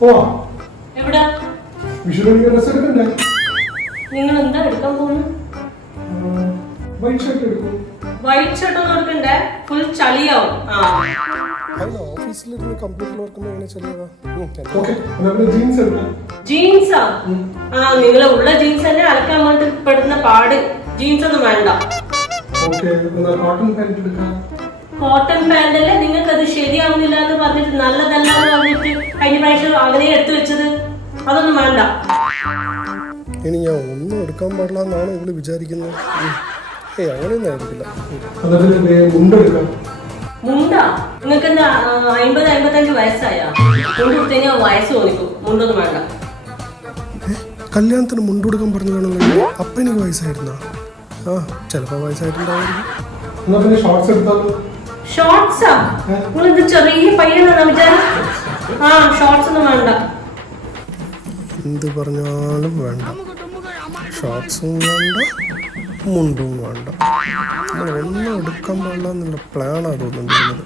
പോവാ. എവിടെ? വിഷുവിന് ഡ്രസ് എടുക്കണ്ടേ? നിങ്ങൾ എന്താ എടുക്കാൻ പോകുന്നു? വൈറ്റ് ഷർട്ട് എടുക്കും. വൈറ്റ് ഷർട്ട് ഒന്നും എടുക്കണ്ടേ? ഫുൾ ചളിയാവും. ഓഫീസിലിരുന്ന് കമ്പ്യൂട്ടർ വർക്കുമ്പോൾ എങ്ങനെ ചെല്ലുക? ഓക്കെ, എന്നാ ജീൻസ് എടുക്കാം. ജീൻസാ? നിങ്ങളെ ഉള്ള ജീൻസ് തന്നെ അലക്കാൻ വേണ്ടി പെടുന്ന പാട്. ജീൻസ് ഒന്നും വേണ്ട. ഓക്കെ, എന്നാ കോട്ടൺ പാന്റ് എടുക്കാം. കോട്ടൺ പാന്റ് അല്ലേ? നിങ്ങൾക്ക് അത് ശരിയാവുന്നില്ല എന്ന് പറഞ്ഞിട്ട് നല്ലതല്ല എന്ന് പറഞ്ഞിട്ട് കഴിഞ്ഞ പ്രാവശ്യം അങ്ങനെ എടുത്തു വെച്ചത്. അതൊന്നും വേണ്ട. ഇനി ഞാൻ ഒന്നും എടുക്കാൻ പാടില്ല എന്നാണ് ഇവള് വിചാരിക്കുന്നത്. അങ്ങനെയൊന്നും ആയിരിക്കില്ല. മുണ്ടാ? നിങ്ങൾക്ക് എന്താ 50-55 വയസ്സായ? മുണ്ട് കൊടുത്തഴിഞ്ഞാൽ വയസ്സ് തോന്നിക്കും. മുണ്ടൊന്നും വേണ്ട. കല്യാണത്തിന് മുണ്ടുകൊടുക്കാൻ പറഞ്ഞു കാണുമല്ലോ. അപ്പം എനിക്ക് വയസ്സായിരുന്നാ? ചിലപ്പോൾ വയസ്സായിട്ടുണ്ടാവുമായിരിക്കും. ഷോർട്സാ? നിങ്ങളെന്ത് ചെറിയ പയ്യനാണ് വിചാരം? ഷോർട്സ് ഒന്നും വേണ്ട. എന്ത് പറഞ്ഞാലും വേണ്ട. ഷോർട്സും വേണ്ട, മുണ്ടും വേണ്ട. ഒന്നും എടുക്കാൻ പാടില്ല എന്നുള്ള പ്ലാനാണ് തോന്നുന്നത്.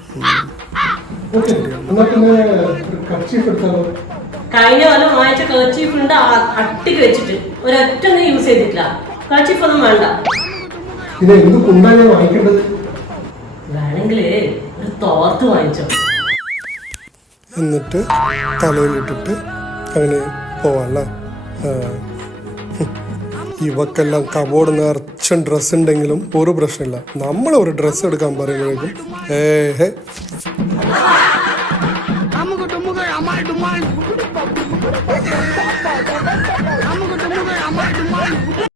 കഴിഞ്ഞ കൊല്ലം വാങ്ങിച്ച കർച്ചീഫ് ഉണ്ട് അട്ടിക്ക് വെച്ചിട്ട് ഒരൊറ്റ യൂസ് ചെയ്തിട്ടില്ല. കർച്ചീഫ് ഒന്നും വേണ്ട. വേണമെങ്കില് ഒരു തോർത്ത് വാങ്ങിച്ചോ, എന്നിട്ട് തലയിലിട്ടിട്ട് അങ്ങനെ പോവാല്ലേ? ഇവക്കെല്ലാം കബോർഡ് നിറച്ചും ഡ്രസ്സ് ഉണ്ടെങ്കിലും ഒരു പ്രശ്നമില്ല. നമ്മളൊരു ഡ്രസ്സ് എടുക്കാൻ പറയുമ്പോഴേക്കും